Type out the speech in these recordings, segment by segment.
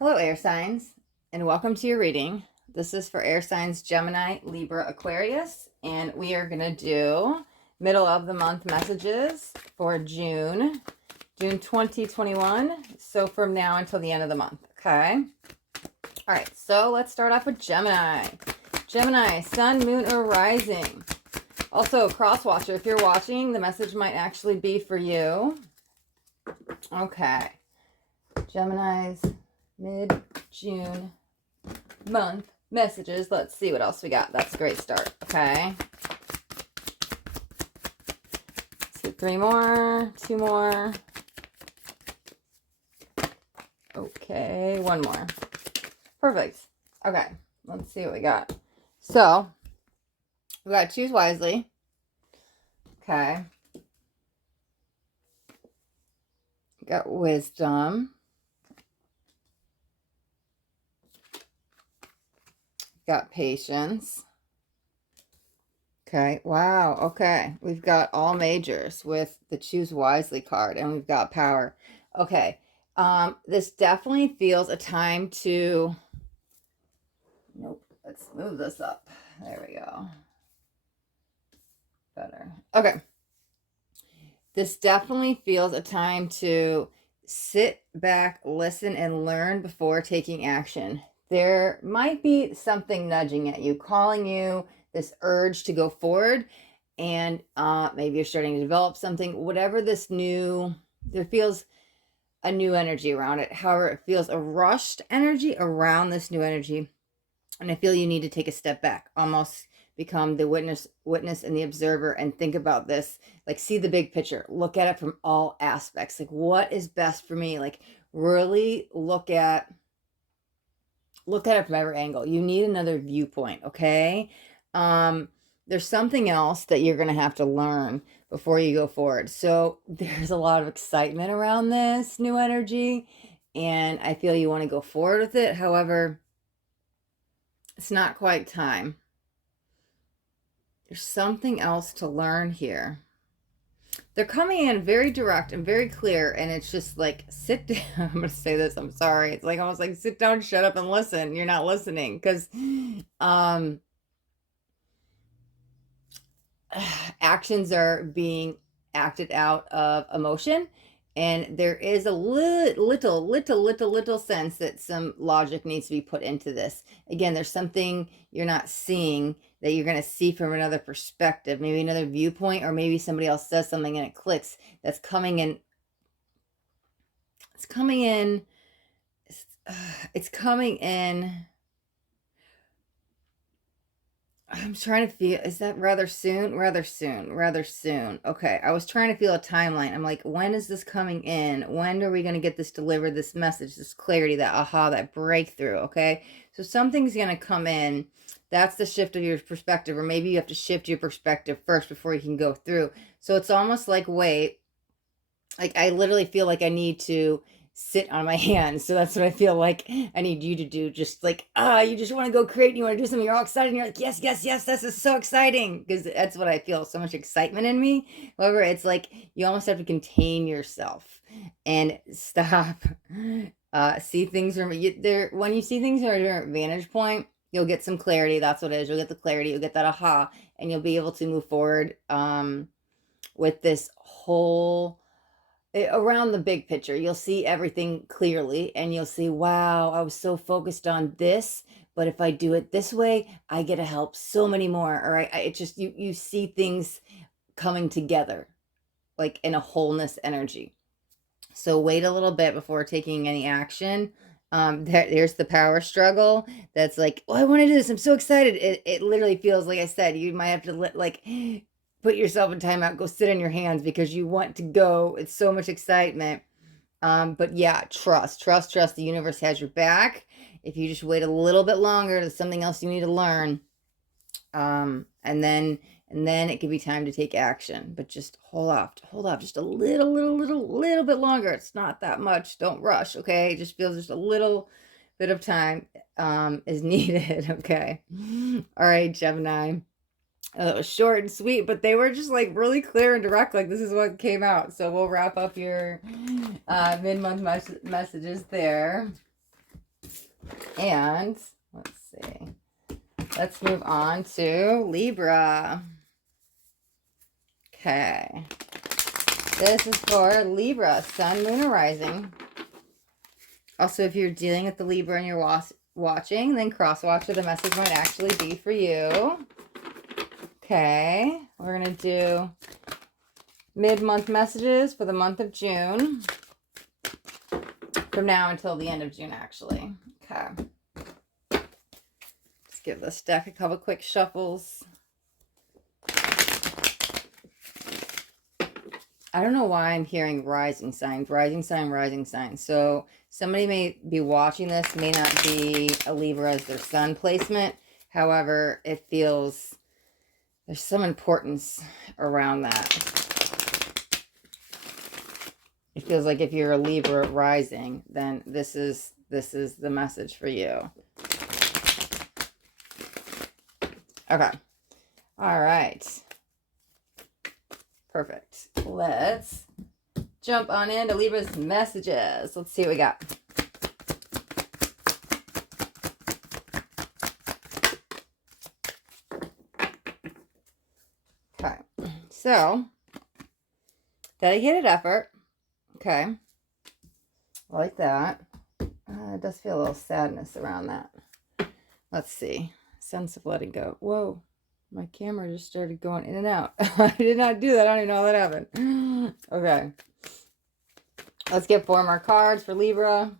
Hello, air signs, and welcome to your reading. This is for air signs Gemini, Libra, Aquarius, and we are going to do middle of the month messages for June 2021. So from now until the end of the month, okay? All right, so let's start off with Gemini. Gemini, sun, moon, or rising. Also, cross watcher, if you're watching, the message might actually be for you. Okay. Gemini's mid-June month messages. Let's see what else we got. That's a great start. Okay. Let's do 3 more, 2 more. Okay, 1 more. Perfect. Okay, let's see what we got. So, we got choose wisely. Okay. Got wisdom. Got patience. Okay, wow, okay. We've got all majors with the choose wisely card, and we've got power. Okay, this definitely feels a time to, nope, let's move this up. There we go. Better. Okay. This definitely feels a time to sit back, listen, and learn before taking action. There might be something nudging at you, calling you, this urge to go forward, and maybe you're starting to develop something. Whatever this new, there feels a new energy around it. However, it feels a rushed energy around this new energy, and I feel you need to take a step back, almost become the witness and the observer, and think about this, like see the big picture, look at it from all aspects, like what is best for me, like really look at it from every angle. You need another viewpoint. Okay. There's something else that you're going to have to learn before you go forward. So there's a lot of excitement around this new energy, and I feel you want to go forward with it. However, it's not quite time. There's something else to learn here. They're coming in very direct and very clear, and it's just like, sit down. I'm going to say this, I'm sorry. It's like almost like, sit down, shut up, and listen. You're not listening because actions are being acted out of emotion, and there is a little sense that some logic needs to be put into this. Again, there's something you're not seeing that you're going to see from another perspective, maybe another viewpoint, or maybe somebody else says something and it clicks. That's coming in. It's coming in. It's coming in. I'm trying to feel, is that rather soon? Rather soon. Okay, I was trying to feel a timeline. I'm like, when is this coming in? When are we going to get this delivered, this message, this clarity, that aha, that breakthrough? Okay, so something's going to come in. That's the shift of your perspective, or maybe you have to shift your perspective first before you can go through. So it's almost like, wait, like I literally feel like I need to sit on my hands. So that's what I feel like I need you to do. Just like, you just want to go create, you want to do something, you're all excited, and you're like, yes, this is so exciting, because that's what I feel, so much excitement in me. However, it's like you almost have to contain yourself and stop. See things from there. When you see things from a different vantage point, you'll get some clarity. That's what it is. You'll get the clarity, you'll get that aha, and you'll be able to move forward with this whole around the big picture. You'll see everything clearly, and you'll see, wow, I was so focused on this, but if I do it this way, I get to help so many more. Or it just, you see things coming together like in a wholeness energy. So wait a little bit before taking any action. There's the power struggle. That's like, oh, I want to do this, I'm so excited. It literally feels like I said, you might have to like put yourself in timeout, go sit on your hands, because you want to go. It's so much excitement. But yeah, trust the universe has your back. If you just wait a little bit longer, there's something else you need to learn. And then it could be time to take action. But just hold off just a little bit longer. It's not that much. Don't rush, okay? It just feels just a little bit of time is needed. Okay. All right, Gemini. Short and sweet, but they were just like really clear and direct. Like, this is what came out. So we'll wrap up your mid-month messages there. And let's see. Let's move on to Libra. Okay. This is for Libra, Sun, Moon, or Rising. Also, if you're dealing with the Libra and you're watching, then cross-watch, or the message might actually be for you. Okay. We're going to do mid-month messages for the month of June. From now until the end of June, actually. Okay. Let's give this deck a couple quick shuffles. I don't know why I'm hearing rising signs, rising sign, rising sign. So somebody may be watching this, may not be a Libra as their sun placement. However, it feels there's some importance around that. It feels like if you're a Libra rising, then this is the message for you. Okay. All right. Perfect. Let's jump on into Libra's messages. Let's see what we got. Okay. So, dedicated effort. Okay. I like that. It does feel a little sadness around that. Let's see. Sense of letting go. Whoa. My camera just started going in and out. I did not do that. I don't even know how that happened. Okay. Let's get 4 more cards for Libra.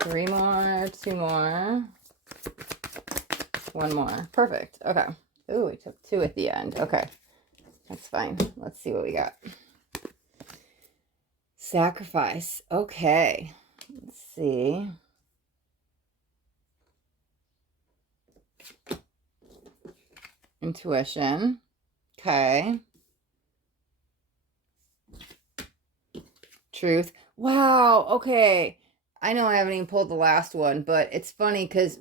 Three more, 2 more, 1 more. Perfect. Okay. Ooh, we took 2 at the end. Okay. That's fine. Let's see what we got. Sacrifice. Okay. Let's see. Intuition. Okay. Truth. Wow. Okay. I know I haven't even pulled the last one, but it's funny because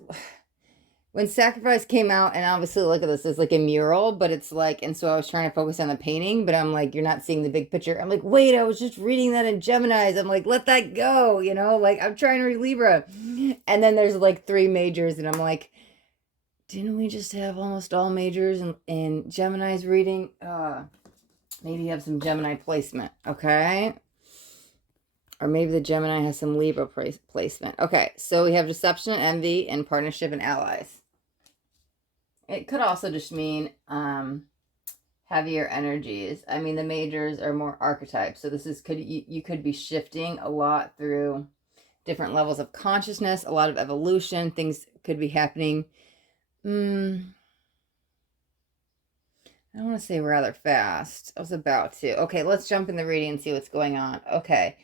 when Sacrifice came out, and obviously look at this, it's like a mural, but it's like, and so I was trying to focus on the painting, but I'm like, you're not seeing the big picture. I'm like, wait, I was just reading that in Gemini's. I'm like, let that go, you know, like I'm trying to read Libra. And then there's like 3 majors, and I'm like, didn't we just have almost all majors in Gemini's reading? Maybe you have some Gemini placement, okay? Or maybe the Gemini has some Libra placement. Okay, so we have deception and envy and partnership and allies. It could also just mean heavier energies. I mean, the majors are more archetypes. So this is you could be shifting a lot through different levels of consciousness, a lot of evolution. Things could be happening. I don't want to say rather fast. I was about to. Okay, let's jump in the reading and see what's going on. Okay.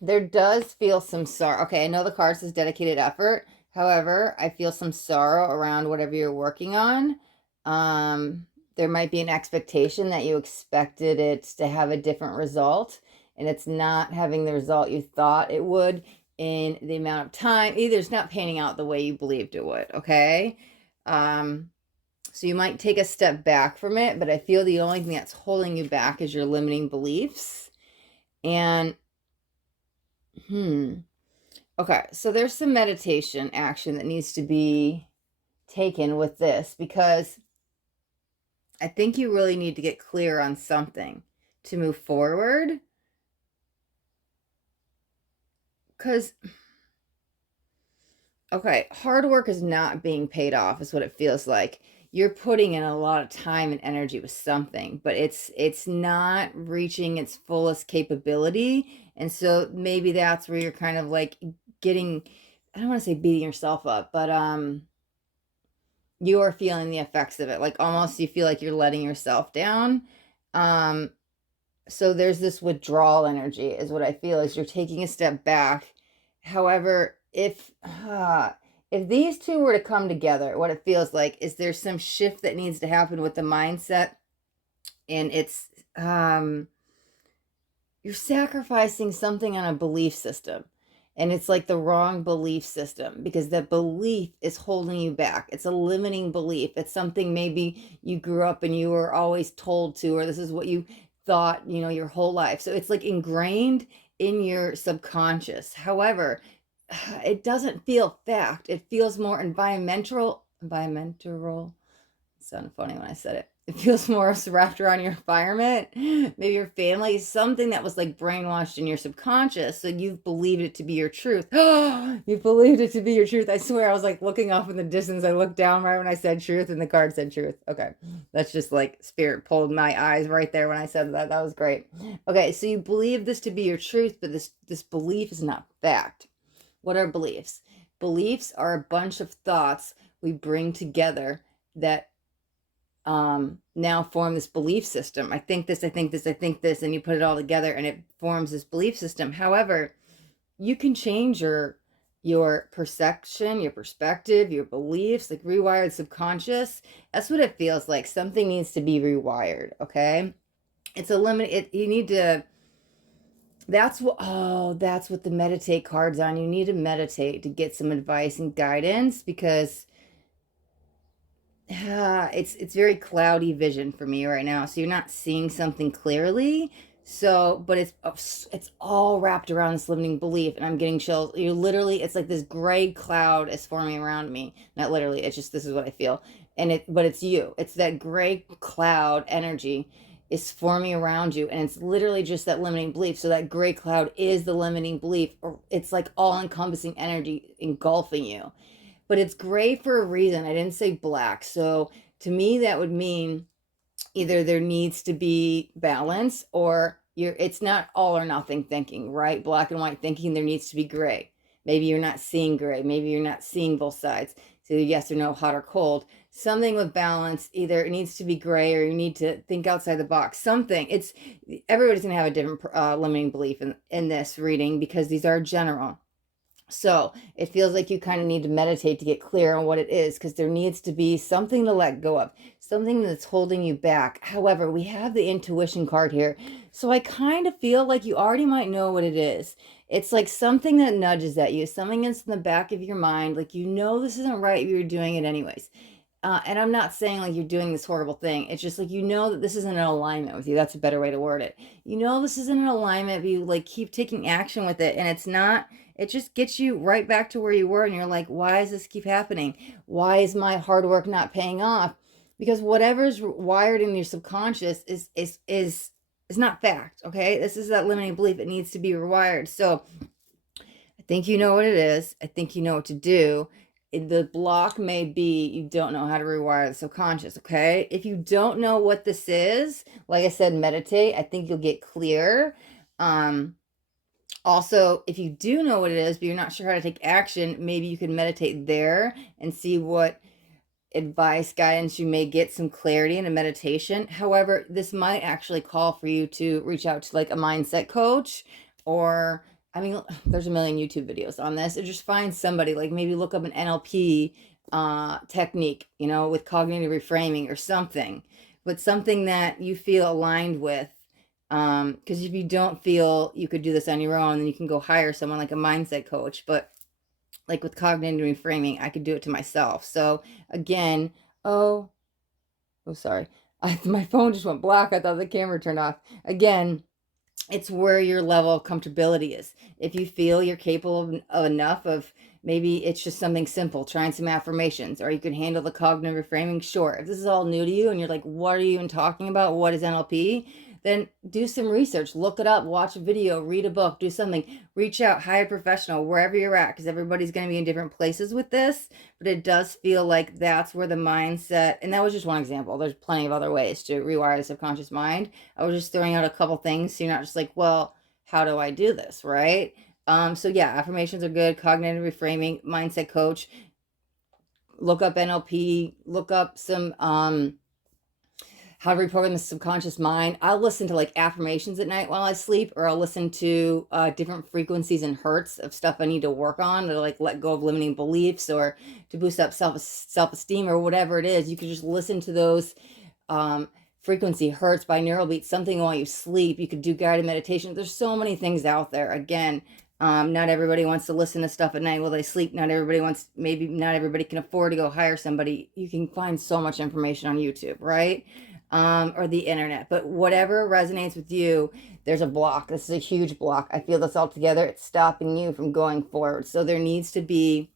There does feel some sorrow. Okay, I know the card says dedicated effort. However, I feel some sorrow around whatever you're working on. There might be an expectation that you expected it to have a different result, and it's not having the result you thought it would in the amount of time. Either it's not panning out the way you believed it would, okay? So you might take a step back from it, but I feel the only thing that's holding you back is your limiting beliefs. And okay, so there's some meditation action that needs to be taken with this, because I think you really need to get clear on something to move forward. Because, okay, hard work is not being paid off is what it feels like. You're putting in a lot of time and energy with something, but it's not reaching its fullest capability. And so maybe that's where you're kind of like getting, I don't want to say beating yourself up, but you're feeling the effects of it. Like almost you feel like you're letting yourself down. So there's this withdrawal energy is what I feel, is you're taking a step back. However, if these two were to come together, what it feels like is there's some shift that needs to happen with the mindset, and it's you're sacrificing something on a belief system, And it's like the wrong belief system, because that belief is holding you back. It's a limiting belief. It's something maybe you grew up and you were always told to, or this is what you thought, your whole life. So it's like ingrained in your subconscious. However, it doesn't feel fact. It feels more environmental. It sounded funny when I said it. It feels more wrapped around your environment, maybe your family, something that was like brainwashed in your subconscious. So you've believed it to be your truth. You believed it to be your truth. I swear, I was like looking off in the distance. I looked down right when I said truth, and the card said truth. Okay. That's just like spirit pulled my eyes right there when I said that. That was great. Okay. So you believe this to be your truth, but this belief is not fact. What are beliefs? Beliefs are a bunch of thoughts we bring together that now form this belief system. I think this, I think this, I think this, and you put it all together and it forms this belief system. However, you can change your perception, your perspective, your beliefs, like rewired subconscious. That's what it feels like. Something needs to be rewired, okay? It's a limit. You need to, that's what the meditate card's on. You need to meditate to get some advice and guidance, because it's very cloudy vision for me right now. So you're not seeing something clearly. So, but it's all wrapped around this limiting belief, and I'm getting chills. You're literally, it's like this gray cloud is forming around me. Not literally, it's just, this is what I feel. But it's you. It's that gray cloud energy is forming around you, and it's literally just that limiting belief. So that gray cloud is the limiting belief, or it's like all encompassing energy engulfing you. But it's gray for a reason. I didn't say black. So to me, that would mean either there needs to be balance, or it's not all or nothing thinking, right? Black and white thinking. There needs to be gray. Maybe you're not seeing gray. Maybe you're not seeing both sides. So yes or no, hot or cold. Something with balance. Either it needs to be gray, or you need to think outside the box. Something. Everybody's going to have a different limiting belief in this reading, because these are general. So it feels like you kind of need to meditate to get clear on what it is, because there needs to be something to let go of, something that's holding you back. However, we have the intuition card here. So I kind of feel like you already might know what it is. It's like something that nudges at you, something that's in the back of your mind. Like, this isn't right, but you're doing it anyways. And I'm not saying like you're doing this horrible thing. It's just like, that this isn't in alignment with you. That's a better way to word it. This isn't in alignment, but you like keep taking action with it, and it's not. It just gets you right back to where you were, and you're like, why does this keep happening? Why is my hard work not paying off? Because whatever's wired in your subconscious is not fact. Okay, this is that limiting belief. It needs to be rewired. So I think you know what it is. I think you know what to do. The block may be you don't know how to rewire the subconscious. Okay, if you don't know what this is, like I said, meditate. I think you'll get clear. Also, if you do know what it is, but you're not sure how to take action, maybe you can meditate there and see what advice, guidance you may get, some clarity in a meditation. However, this might actually call for you to reach out to like a mindset coach, or there's a million YouTube videos on this. Or just find somebody, like maybe look up an NLP technique, with cognitive reframing or something, but something that you feel aligned with. Because if you don't feel you could do this on your own, then you can go hire someone like a mindset coach. But like with cognitive reframing, I could do it to myself. So again, sorry. My phone just went black. I thought the camera turned off. Again, it's where your level of comfortability is. If you feel you're capable of enough of, maybe it's just something simple, trying some affirmations, or you can handle the cognitive reframing, sure. If this is all new to you and you're like, what are you even talking about? What is NLP? Then do some research, look it up, watch a video, read a book, do something, reach out, hire a professional, wherever you're at, because everybody's going to be in different places with this. But it does feel like that's where the mindset, and that was just one example. There's plenty of other ways to rewire the subconscious mind. I was just throwing out a couple things, so you're not just like, well, how do I do this, right? So yeah, affirmations are good, cognitive reframing, mindset coach, look up NLP, look up some how to reprogram the subconscious mind. I'll listen to like affirmations at night while I sleep, or I'll listen to different frequencies and hertz of stuff I need to work on, to like let go of limiting beliefs, or to boost up self-esteem, or whatever it is. You can just listen to those frequency, hertz, binaural beats, something while you sleep. You could do guided meditation. There's so many things out there. Again, Not everybody wants to listen to stuff at night while they sleep. Not everybody wants, maybe not everybody can afford to go hire somebody. You can find so much information on YouTube, right? Or the internet. But whatever resonates with you, there's a block. This is a huge block. I feel this all together. It's stopping you from going forward. So there needs to be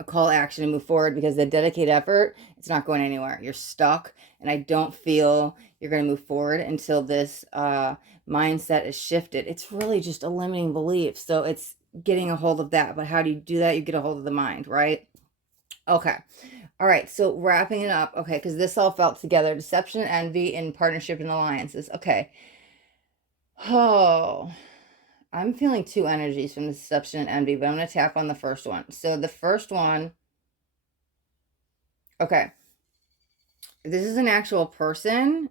a call action to move forward, because the dedicated effort, it's not going anywhere. You're stuck, and I don't feel you're going to move forward until this mindset is shifted. It's really just a limiting belief. So it's getting a hold of that. But how do you do that? You get a hold of the mind, right? Okay. All right. So wrapping it up. Okay. Because this all felt together. Deception, envy, and partnership and alliances. Okay. Oh, I'm feeling two energies from the deception and envy, but I'm going to tap on the first one. So the first one, okay, this is an actual person.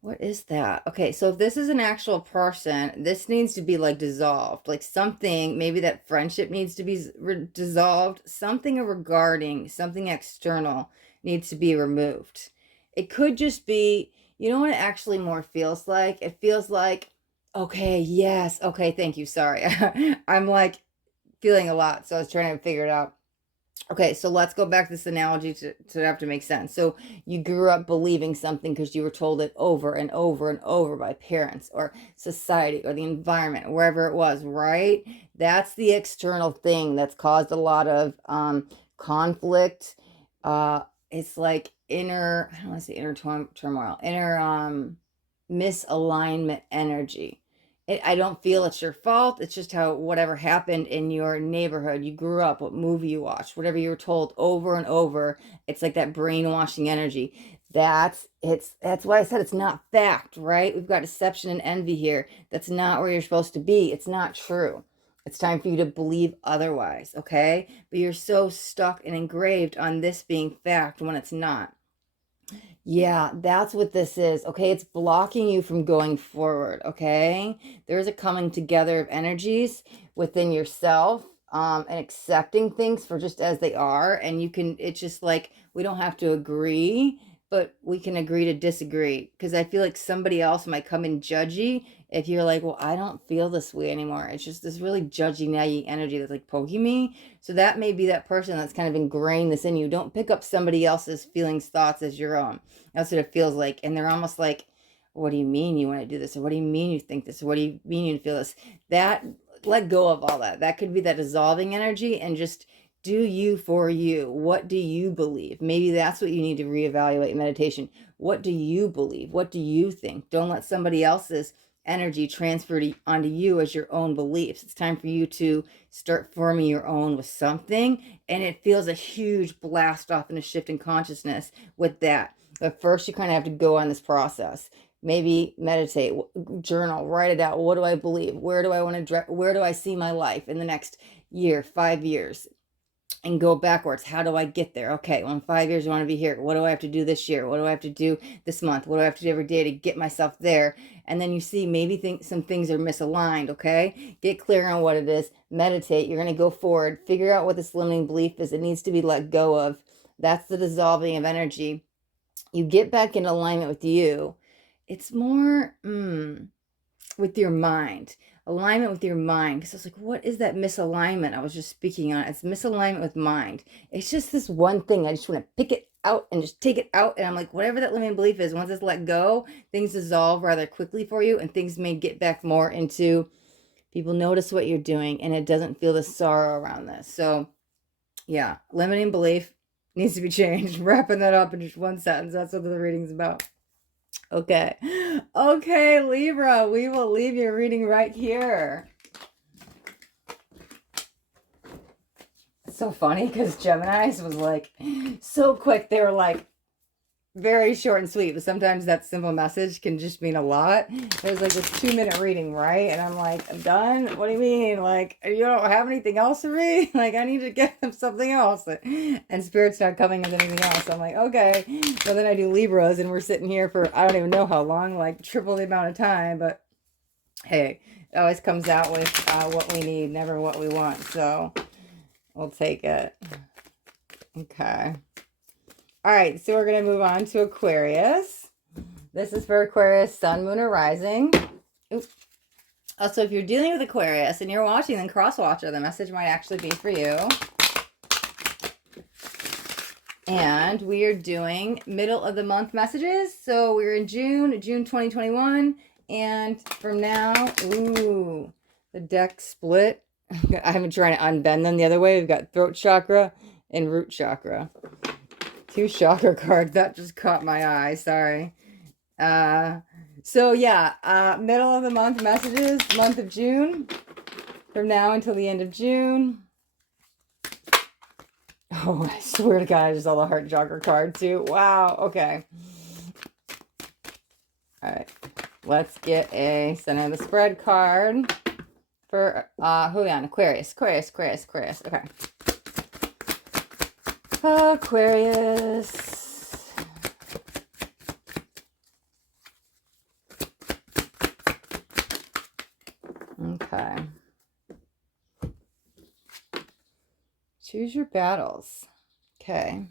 What is that? Okay, so if this is an actual person, this needs to be like dissolved. Like something, maybe that friendship needs to be dissolved. Something regarding something external needs to be removed. It could just be, you know what it actually more feels like? It feels like, okay, yes, okay, thank you, sorry. I'm like feeling a lot, so I was trying to figure it out. Okay, so let's go back to this analogy to have to make sense. So you grew up believing something because you were told it over and over and over by parents or society or the environment, wherever it was, right? That's the external thing that's caused a lot of conflict. It's like inner, I don't want to say inner turmoil, inner misalignment energy. I don't feel it's your fault. It's just how whatever happened in your neighborhood, you grew up, what movie you watched, whatever you were told over and over. It's like that brainwashing energy. That's why I said it's not fact, right? We've got deception and envy here. That's not where you're supposed to be. It's not true. It's time for you to believe otherwise, okay? But you're so stuck and engraved on this being fact when it's not. Yeah, that's what this is. Okay, it's blocking you from going forward. Okay, there's a coming together of energies within yourself, and accepting things for just as they are. And you can, it's just like we don't have to agree, but we can agree to disagree. Because I feel like somebody else might come in judgy if you're like, well, I don't feel this way anymore. It's just this really judgy, nagging energy that's like poking me. So that may be that person that's kind of ingrained this in you. Don't pick up somebody else's feelings, thoughts as your own. That's what it feels like. And they're almost like, what do you mean you want to do this? Or what do you mean you think this? Or what do you mean you feel this? That, let go of all that. That could be that dissolving energy, and just do you for you. What do you believe? Maybe that's what you need to reevaluate in meditation. What do you believe? What do you think? Don't let somebody else's energy transferred onto you as your own beliefs. It's time for you to start forming your own with something. And it feels a huge blast off and a shift in consciousness with that. But first, you kind of have to go on this process. Maybe meditate, journal, write it out. What do I believe? Where do I want to, where do I see my life in the next year, 5 years? And go backwards. How do I get there? Okay, well, in 5 years, I want to be here. What do I have to do this year? What do I have to do this month? What do I have to do every day to get myself there? And then you see maybe some things are misaligned, okay? Get clear on what it is. Meditate. You're going to go forward. Figure out what this limiting belief is. It needs to be let go of. That's the dissolving of energy. You get back in alignment with you. It's more with your mind. Alignment with your mind. Because I was like, what is that misalignment I was just speaking on? It's misalignment with mind. It's just this one thing. I just want to pick it out and just take it out. And I'm like, whatever that limiting belief is, once it's let go, things dissolve rather quickly for you, and things may get back more into people notice what you're doing, and it doesn't feel the sorrow around this. So yeah, limiting belief needs to be changed. Wrapping that up in just one sentence. That's what the reading's about. Okay. Okay, Libra, we will leave your reading right here. It's so funny because Gemini's was like so quick. They were like very short and sweet, but sometimes that simple message can just mean a lot. It was like this 2-minute reading, right? And I'm like, I'm done? What do you mean? Like, you don't have anything else for me? Like, I need to get them something else. And Spirit's not coming with anything else. I'm like, okay. So then I do Libras, and we're sitting here for, I don't even know how long, like triple the amount of time. But hey, it always comes out with what we need, never what we want. So we'll take it. Okay. All right, so we're going to move on to Aquarius. This is for Aquarius, Sun, Moon, or Rising. Oops. Also, if you're dealing with Aquarius and you're watching, then cross-watcher, the message might actually be for you. And we are doing middle of the month messages. So we're in June 2021. And from now, ooh, the deck split. I'm trying to unbend them the other way. We've got throat chakra and root chakra. 2 chakra cards. That just caught my eye. Sorry. So yeah, middle of the month messages, month of June. From now until the end of June. Oh, I swear to God, I just saw the heart chakra card too. Wow. Okay. All right. Let's get a center of the spread card for who are we on? Aquarius. Okay. Aquarius. Okay. Choose your battles. Okay.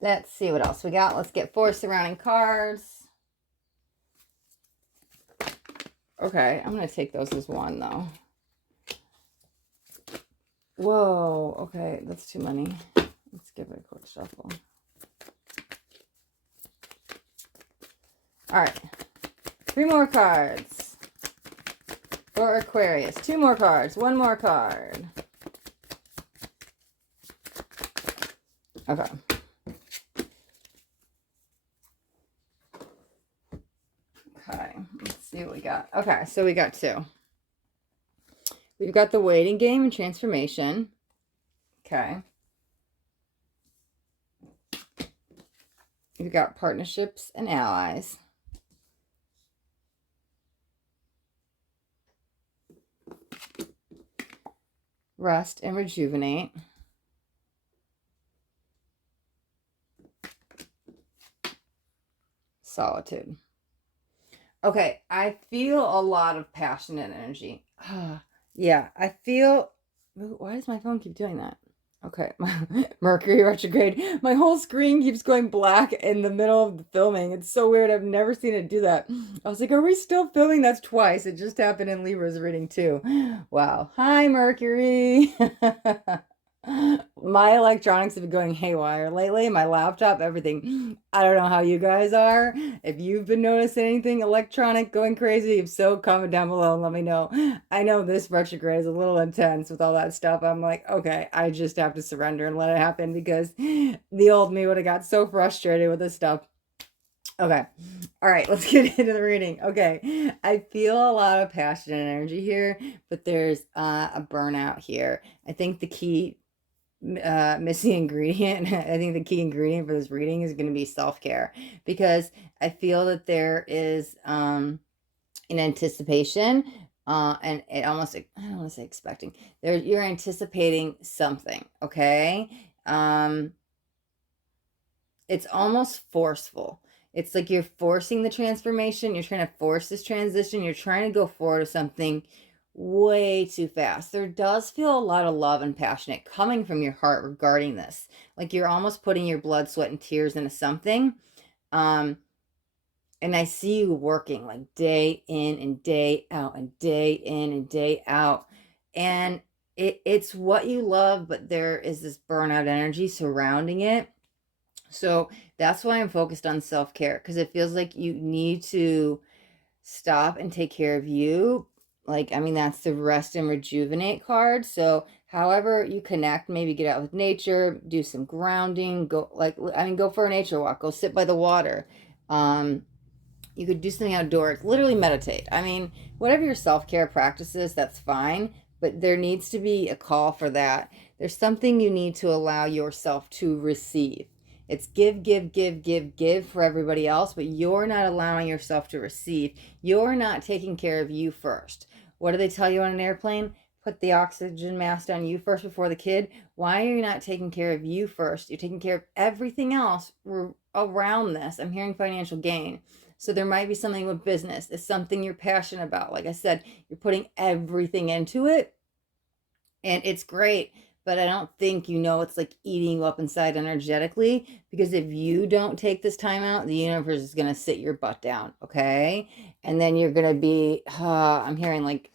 Let's see what else we got. Let's get 4 surrounding cards. Okay, I'm going to take those as one, though. Whoa, okay, that's too many. Let's give it a quick shuffle. All right, 3 more cards for Aquarius. 2 more cards, 1 more card. Okay. Okay, let's see what we got. Okay, so we got 2. We've got the waiting game and transformation. Okay. We've got partnerships and allies. Rest and rejuvenate. Solitude. Okay, I feel a lot of passionate energy. Yeah, I feel... Why does my phone keep doing that? Okay, Mercury retrograde. My whole screen keeps going black in the middle of the filming. It's so weird. I've never seen it do that. I was like, are we still filming? That's twice. It just happened in Libra's reading too. Wow. Hi, Mercury. My electronics have been going haywire lately. My laptop, everything. I don't know how you guys are. If you've been noticing anything electronic going crazy, if so, comment down below and let me know. I know this retrograde is a little intense with all that stuff. I'm like, okay, I just have to surrender and let it happen because the old me would have got so frustrated with this stuff. Okay. All right, let's get into the reading. Okay. I feel a lot of passion and energy here, but there's a burnout here. I think the key missing ingredient, I think the key ingredient for this reading is going to be self-care, because I feel that there is an anticipation and it almost, I don't want to say expecting, there you're anticipating something. Okay. It's almost forceful. It's like you're forcing the transformation. You're trying to force this transition. You're trying to go forward to something way too fast. There does feel a lot of love and passion coming from your heart regarding this. Like you're almost putting your blood, sweat, and tears into something. And I see you working like day in and day out and day in and day out. And it's what you love, but there is this burnout energy surrounding it. So that's why I'm focused on self-care, because it feels like you need to stop and take care of you. Like, I mean, that's the rest and rejuvenate card. So however you connect, maybe get out with nature, do some grounding, go for a nature walk, go sit by the water. You could do something outdoors, literally meditate. I mean, whatever your self-care practices, that's fine, but there needs to be a call for that. There's something you need to allow yourself to receive. It's give, give, give, give, give for everybody else, but you're not allowing yourself to receive. You're not taking care of you first. What do they tell you on an airplane? Put the oxygen mask on you first before the kid. Why are you not taking care of you first? You're taking care of everything else around this. I'm hearing financial gain. So there might be something with business. It's something you're passionate about. Like I said, you're putting everything into it. And it's great. but I don't think it's like eating you up inside energetically, because if you don't take this time out, the universe is going to sit your butt down, okay? And then you're going to be, I'm hearing like,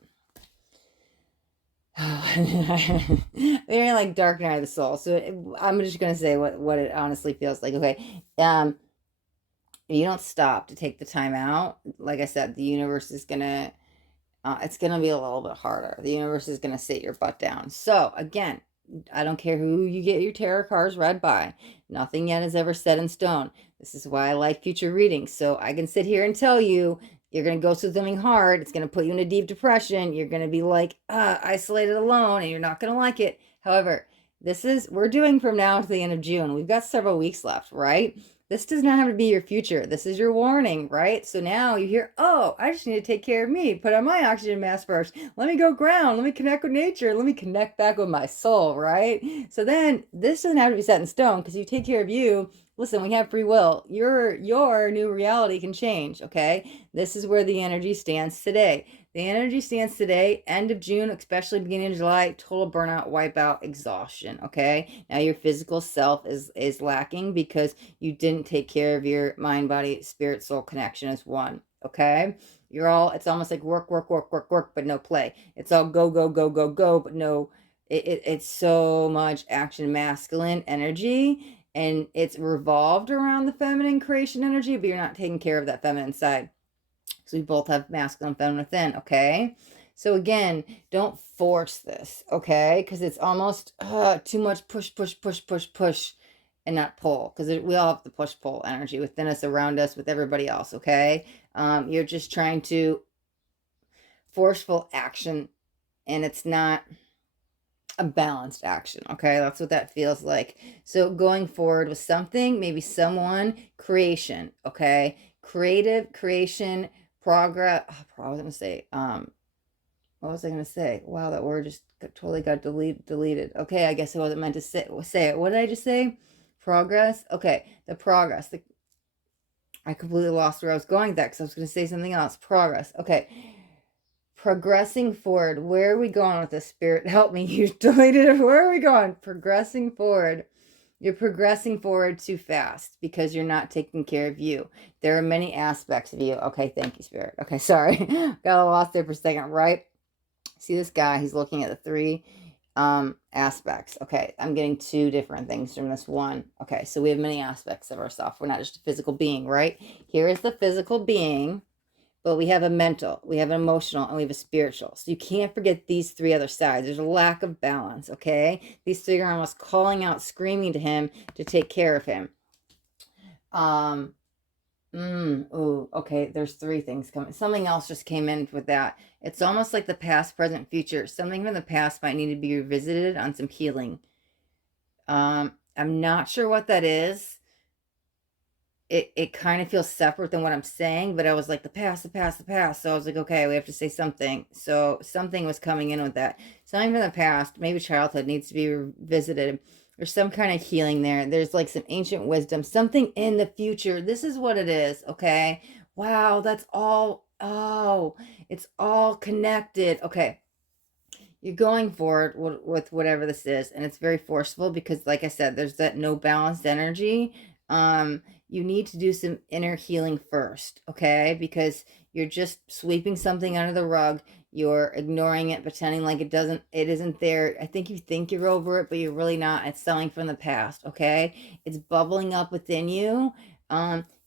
they're like dark night of the soul. So I'm just going to say what it honestly feels like, okay? If you don't stop to take the time out, like I said, the universe is going to, it's going to be a little bit harder. The universe is going to sit your butt down. So again, I don't care who you get your tarot cards read by. Nothing yet is ever set in stone. This is why I like future readings. So I can sit here and tell you, you're going to go through something hard. It's going to put you in a deep depression. You're going to be like, isolated, alone, and you're not going to like it. However, we're doing from now to the end of June. We've got several weeks left, right? This does not have to be your future. This is your warning, right? So now you hear, oh, I just need to take care of me. Put on my oxygen mask first. Let me go ground. Let me connect with nature. Let me connect back with my soul, right? So then this doesn't have to be set in stone, because you take care of you. Listen, we have free will. Your new reality can change, okay? This is where the energy stands today. The energy stands today, end of June, especially beginning of July, total burnout, wipeout, exhaustion, okay? Now your physical self is lacking because you didn't take care of your mind, body, spirit, soul connection as one, okay? It's almost like work, work, work, work, work, but no play. It's all go, go, go, go, go, but no, it's so much action, masculine energy, and it's revolved around the feminine creation energy, but you're not taking care of that feminine side. So we both have masculine and feminine within, okay? So again, don't force this, okay? Because it's almost too much push, push, push, push, push, and not pull. Because we all have the push-pull energy within us, around us, with everybody else, okay? You're just trying to forceful action, and it's not a balanced action, okay? That's what that feels like. So going forward with something, maybe someone, creation, okay? Creative creation, progress. I was gonna say, what was I gonna say? Wow, that word just totally got deleted. Okay, I guess I wasn't meant to say it. What did I just say? Progress. Okay, the progress. I completely lost where I was going with that, because I was gonna say something else. Progress. Okay. Progressing forward. Where are we going with this, Spirit? Help me. You deleted it. Where are we going? Progressing forward. You're progressing forward too fast because you're not taking care of you. There are many aspects of you. Okay, thank you, Spirit. Okay, sorry. Got lost there for a second, right? See this guy, he's looking at the three aspects. Okay, I'm getting two different things from this one. Okay, so we have many aspects of ourselves. We're not just a physical being, right? Here is the physical being, but we have a mental, we have an emotional, and we have a spiritual. So you can't forget these three other sides. There's a lack of balance, okay? These three are almost calling out, screaming to him to take care of him. Okay, there's three things coming. Something else just came in with that. It's almost like the past, present, future. Something from the past might need to be revisited on some healing. I'm not sure what that is. It kind of feels separate than what I'm saying, but I was like, the past, the past, the past. So I was like, okay, we have to say something. So something was coming in with that. Something from the past, maybe childhood, needs to be revisited. There's some kind of healing there. There's like some ancient wisdom, something in the future. This is what it is, okay? Wow, that's all. Oh, it's all connected. Okay. You're going for it with whatever this is, and it's very forceful because, like I said, there's that no balanced energy. You need to do some inner healing first, okay? Because you're just sweeping something under the rug. You're ignoring it, pretending like it isn't there. I think you think you're over it, but you're really not. It's something from the past, okay? It's bubbling up within you.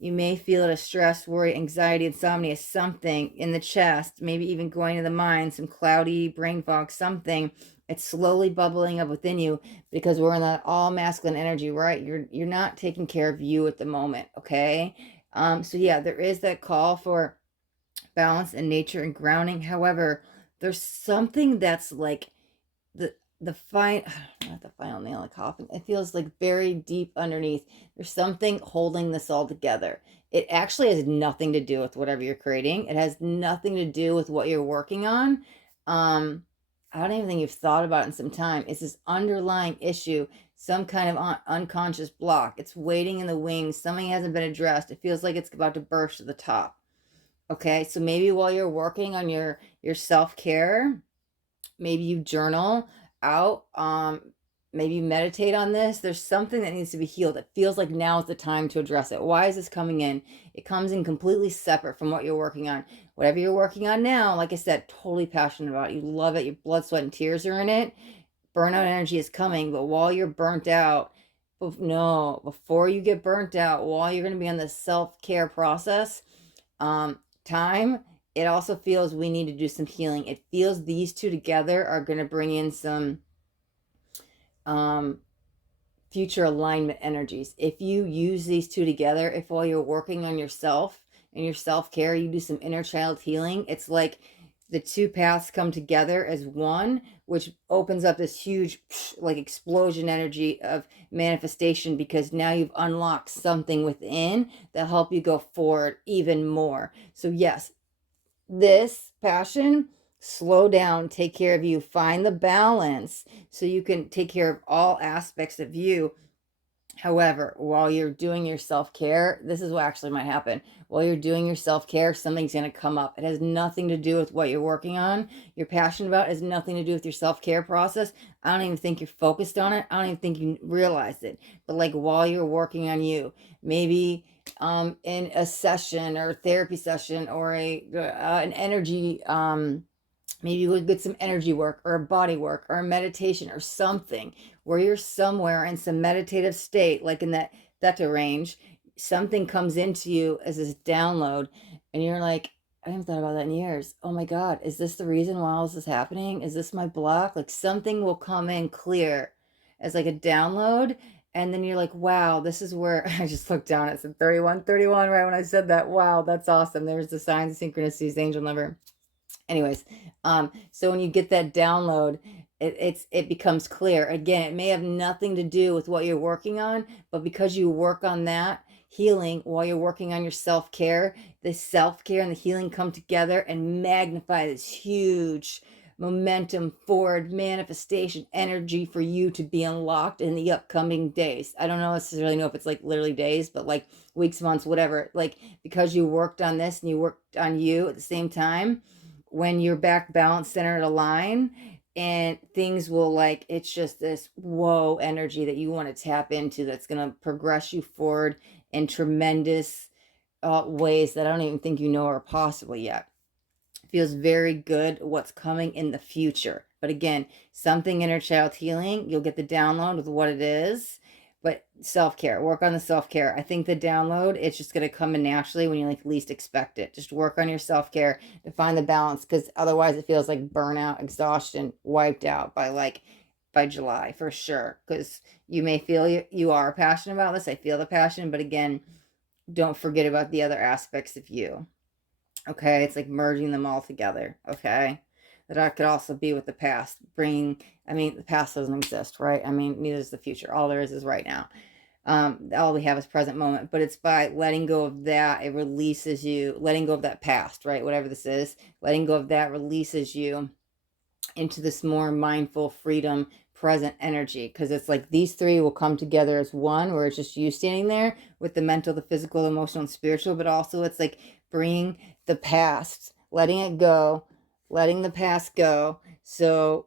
You may feel it, a stress, worry, anxiety, insomnia, something in the chest, maybe even going to the mind, some cloudy brain fog, something. It's slowly bubbling up within you because we're in that all masculine energy, right? You're not taking care of you at the moment, okay? So yeah, there is that call for balance and nature and grounding. However, there's something that's like the fine, not the final nail in the coffin. It feels like buried deep underneath. There's something holding this all together. It actually has nothing to do with whatever you're creating. It has nothing to do with what you're working on. I don't even think you've thought about it in some time. It's this underlying issue, some kind of unconscious block. It's waiting in the wings. Something hasn't been addressed. It feels like it's about to burst to the top. Okay, so maybe while you're working on your self-care, maybe you journal out maybe meditate on this. There's something that needs to be healed. It feels like now is the time to address it. Why is this coming in? It comes in completely separate from what you're working on. Whatever you're working on now, like I said, totally passionate about it. You love it. Your blood, sweat, and tears are in it. Burnout energy is coming, but while you're burnt out, no, before you get burnt out, while you're going to be on the self-care process, time, it also feels we need to do some healing. It feels these two together are going to bring in some future alignment energies. If you use these two together, if while you're working on yourself and your self-care, you do some inner child healing, it's like the two paths come together as one, which opens up this huge like explosion energy of manifestation, because now you've unlocked something within that help you go forward even more. So yes, this passion, slow down, take care of you, find the balance so you can take care of all aspects of you. However, while you're doing your self-care, this is what actually might happen. While you're doing your self-care, something's going to come up. It has nothing to do with what you're working on. You're passionate about. It has nothing to do with your self-care process. I don't even think you're focused on it. I don't even think you realize it. But like while you're working on you, maybe in a session or a therapy session or an energy maybe you would get some energy work or a body work or a meditation or something where you're somewhere in some meditative state, like in that theta range. Something comes into you as this download, and you're like, I haven't thought about that in years. Oh my God, is this the reason why all this is happening? Is this my block? Like something will come in clear as like a download. And then you're like, wow, this is where I just looked down at some 3131 right when I said that. Wow, that's awesome. There's the signs, synchronicities, angel number. Anyways, so when you get that download, it becomes clear. Again, it may have nothing to do with what you're working on, but because you work on that healing while you're working on your self-care, the self-care and the healing come together and magnify this huge momentum forward manifestation energy for you to be unlocked in the upcoming days. I don't necessarily know if it's like literally days, but like weeks, months, whatever. Like because you worked on this and you worked on you at the same time, when you're back balanced, centered, aligned, and things will like, it's just this whoa energy that you want to tap into that's going to progress you forward in tremendous ways that I don't even think you know are possible yet. It feels very good what's coming in the future. But again, something inner child healing, you'll get the download with what it is. But self-care, work on the self-care. I think the download, it's just going to come in naturally when you like least expect it. Just work on your self-care to find the balance, because otherwise it feels like burnout, exhaustion, wiped out by July for sure. Because you may feel you are passionate about this. I feel the passion, but again, don't forget about the other aspects of you. Okay, it's like merging them all together. Okay, that could also be with the past. I mean, the past doesn't exist, right? I mean, neither is the future. All there is right now. All we have is present moment. But it's by letting go of that, it releases you. Letting go of that past, right? Whatever this is, letting go of that releases you into this more mindful, freedom, present energy, because it's like these three will come together as one, where it's just you standing there with the mental, the physical, the emotional, and spiritual. But also it's like bringing the past, letting it go, letting the past go, so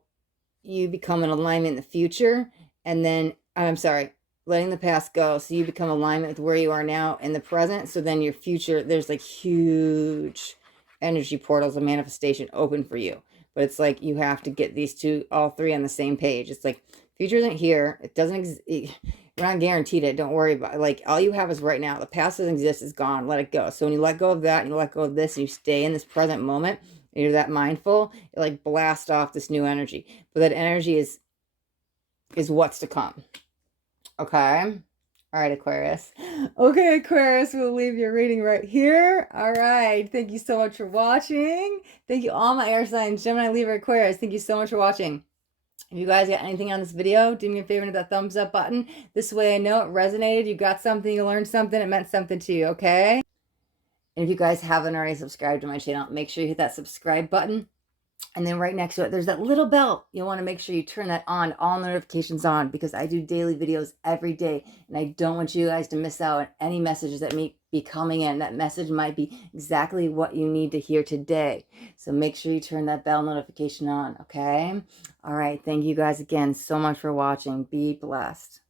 you become in alignment in the future. And then I'm sorry, letting the past go so you become alignment with where you are now in the present. So then your future, there's like huge energy portals of manifestation open for you. But it's like you have to get these two, all three on the same page. It's like future isn't here. It doesn't we're not guaranteed it. Don't worry about it. Like all you have is right now. The past doesn't exist. It's gone. Let it go. So when you let go of that and you let go of this and you stay in this present moment and you're that mindful, it like blasts off this new energy. But that energy is what's to come. Okay. All right, Aquarius. Okay, Aquarius, we'll leave your reading right here. All right. Thank you so much for watching. Thank you all my air signs, Gemini, Libra, Aquarius. Thank you so much for watching. If you guys got anything on this video, do me a favor, hit that thumbs up button. This way I know it resonated. You got something, you learned something, it meant something to you, okay? And if you guys haven't already subscribed to my channel, make sure you hit that subscribe button. And then right next to it, there's that little bell. You'll want to make sure you turn that on, all notifications on, because I do daily videos every day. And I don't want you guys to miss out on any messages that may be coming in. That message might be exactly what you need to hear today. So make sure you turn that bell notification on, okay? All right. Thank you guys again so much for watching. Be blessed.